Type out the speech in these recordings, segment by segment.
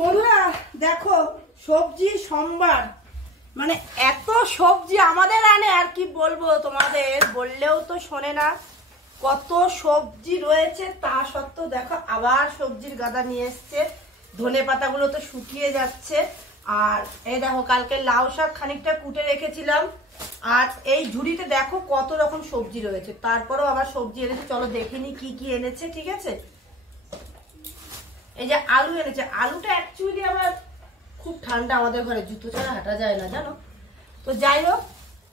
বন্ধুরা দেখো সবজি সোমবার, মানে এত সবজি আমাদের আনে আর কি বলবো, তোমাদের বললেও তো শোনে না। কত সবজি রয়েছে তা সত্ত্বেও দেখো আবার সবজির গাদা নিয়ে এসছে। ধনে পাতাগুলো তো শুকিয়ে যাচ্ছে। আর এই দেখো কালকে লাউ শাক খানিকটা কুটে রেখেছিলাম। আর এই ঝুড়িতে দেখো কত রকম সবজি রয়েছে, তারপরেও আবার সবজি এনেছে। চলো দেখিনি কি কি এনেছে। ঠিক আছে, এই যে আলু এনেছে। আলুটা অ্যাকচুয়ালি আমার খুব ঠান্ডা, আমাদের ঘরে জুতো ছাড়া হাঁটা যায় না জানো। তো যাই হোক,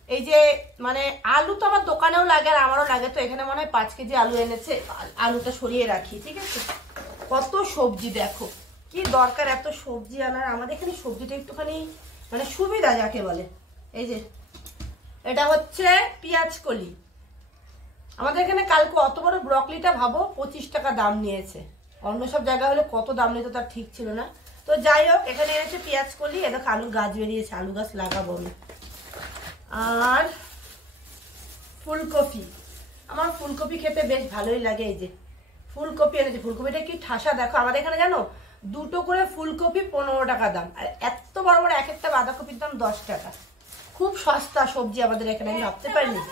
এই যে মানে আলু তো আমার দোকানেও লাগে আর আমারও লাগে। তো এখানে মনে হয় 5 কেজি আলু এনেছে। আলুটা সরিয়ে রাখি। ঠিক আছে, কত সবজি দেখো, কি দরকার এত সবজি আনার। আমাদের এখানে সবজিটা একটুখানি মানে সুবিধা যাকে বলে। এই যে এটা হচ্ছে পেঁয়াজ কলি। আমাদের এখানে কালকে অত বড় ব্রকলিটা ভাবো 25 টাকা দাম নিয়েছে। অন্য সব জায়গা হলে কত দাম নিত তার ঠিক ছিল না। তো যাই হোক, এখানে এনেছে পেঁয়াজ কলি। এ দেখো আলুর গাছ বেরিয়েছে, আলু গাছ লাগাবো আমি। আর ফুলকপি, আমার ফুলকপি খেতে বেশ ভালোই লাগে। এই যে ফুলকপি এনেছে। ফুলকপিটা কি ঠাসা দেখো। আমাদের এখানে জানো 2টো করে ফুলকপি 15 টাকা দাম। আর এত বড় বড় এক একটা বাঁধাকপির দাম 10 টাকা। খুব সস্তা সবজি আমাদের এখানে, আমি ভাবতে পারিনি।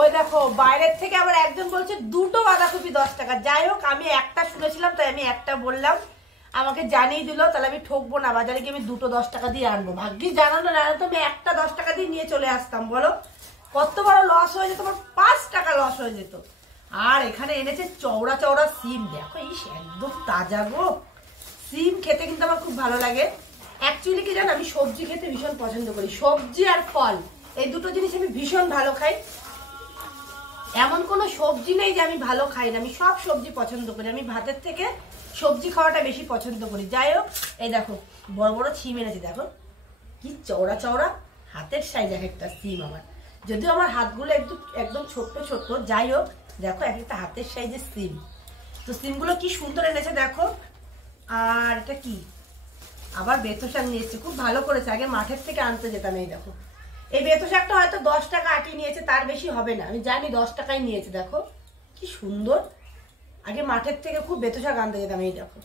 ওই দেখো বাইরের থেকে আবার একজন বলছে 2টো বাঁধাকপি 10 টাকা। যাই হোক, আমি একটা শুনেছিলাম তাই আমি একটা বললাম। আমাকে জানিয়ে দিল, তাহলে আমি ঠকবো না। বাজারে গিয়ে আমি 2টো 10 টাকা দিয়ে আনবো। ভাগ্যিস জানানো, না তো আমি একটা 10 টাকা দিয়ে নিয়ে চলে আসতাম। বলো কত বড় লস হয়ে যেত, আমার 5 টাকা লস হয়ে যেত। আর এখানে এনেছে চওড়া চওড়া সিম। দেখো ইস একদম তাজা গো। সিম খেতে কিন্তু আমার খুব ভালো লাগে। অ্যাকচুয়ালি কি জানো, আমি সবজি খেতে ভীষণ পছন্দ করি। সবজি আর ফল এই দুটো জিনিস আমি ভীষণ ভালো খাই। এমন কোনো সবজি নেই যে আমি ভালো খাই না, আমি সব সবজি পছন্দ করি। আমি ভাতের থেকে সবজি খাওয়াটা বেশি পছন্দ করি। যাই হোক, এই দেখো বড় বড় সিম এনেছি। দেখো কি চওড়া চওড়া, হাতের সাইজ এক একটা সিম আমার। যদিও আমার হাতগুলো একদম ছোট্ট ছোট্ট। যাই হোক দেখো এক একটা হাতের সাইজের সিম। তো সিমগুলো কি সুন্দর এনেছে দেখো। আর এটা কি, আবার বেতো শাক নিয়ে এসছে। খুব ভালো করেছে, আগে মাঠের থেকে আনতে যেতাম। এই দেখো এই বেতো শাকটা হয়তো 10 টাকা আটি নিয়েছে, তার বেশি হবে না, আমি জানি 10 টাকাই নিয়েছে। দেখো কি সুন্দর। আগে মাঠের থেকে খুব বেতো শাক আনতে যেতাম। এই দেখো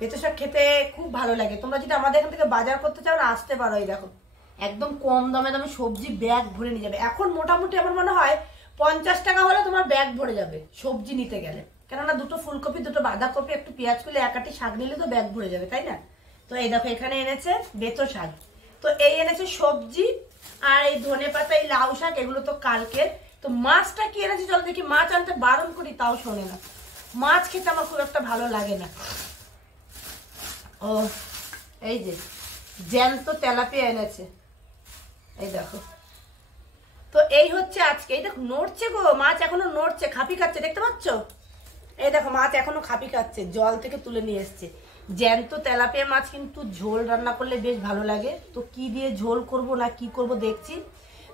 বেতো শাক খেতে খুব ভালো লাগে। তোমরা যদি আমাদের এখান থেকে বাজার করতে চাও না, আসতে পারো। এই দেখো একদম কম দামে দামে সবজি ব্যাগ ভরে নিয়ে যাবে। এখন মোটামুটি আমার মনে হয় 50 টাকা হলে তোমার ব্যাগ ভরে যাবে সবজি নিতে গেলে। কেননা 2টো ফুলকপি, 2টো বাঁধাকপি, একটু পেঁয়াজ করলে এক আটি শাক নিলে তো ব্যাগ ভরে যাবে, তাই না। তো এই দেখো এখানে এনেছে বেতো শাক। তো এই এনেছে সবজি। আর এই ধনে পাতা, এই লাউ শাক, এগুলো তো কালকে। তো মাছটা কি এনেছে চলো দেখি। মাছ আনতে বারণ করি তাও শোনে না। মাছ খেতে আমার খুব একটা ভালো লাগে না। ও এই যে জ্যান্ত তেলাপিয়া এনেছে। এই দেখো। তো এই হচ্ছে আজকে। এই দেখো নড়ছে গো মাছ, এখনো নড়ছে, খাপি খাচ্ছে, দেখতে পাচ্ছ। এই দেখো মাছ এখনো খাপি খাচ্ছে, জল থেকে তুলে নিয়ে এসছে। জ্যান্ত তেলাপিয়া মাছ কিন্তু ঝোল রান্না করলে বেশ ভালো লাগে। তো কি দিয়ে ঝোল করব না কি করব দেখছি।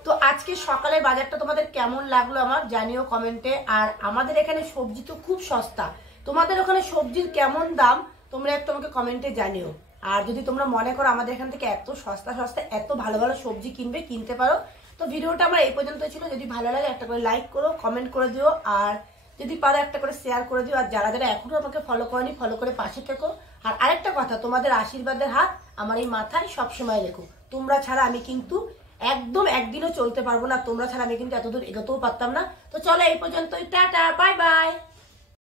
তো আজকে সকালের বাজারটা তোমাদের কেমন লাগলো আমার জানিও কমেন্টে। আর আমাদের এখানে সবজি তো খুব সস্তা, তোমাদের ওখানে সবজির কেমন দাম তোমরা একটু আমাকে কমেন্টে জানিও। আর যদি তোমরা মনে করো আমাদের এখান থেকে এত সস্তা সস্তা এত ভালো ভালো সবজি কিনতে পারো। তো ভিডিওটা আমার এই পর্যন্ত ছিল। যদি ভালো লাগে একটা করে লাইক করো, কমেন্ট করে দিও, আর যদি পারো একটা করে শেয়ার করে দিও। আর যারা যারা এখনো আমাকে ফলো করেনি, ফলো করে পাশে থেকো। আর আরেকটা কথা, তোমাদের আশীর্বাদের হাত আমার এই মাথায় সবসময় রেখো। তোমরা ছাড়া আমি কিন্তু একদম একদিনও চলতে পারবো না। তোমরা ছাড়া আমি কিন্তু এতদূর এগোতেও পারতাম না। তো চলো এই পর্যন্তই, টাটা, বাই বাই।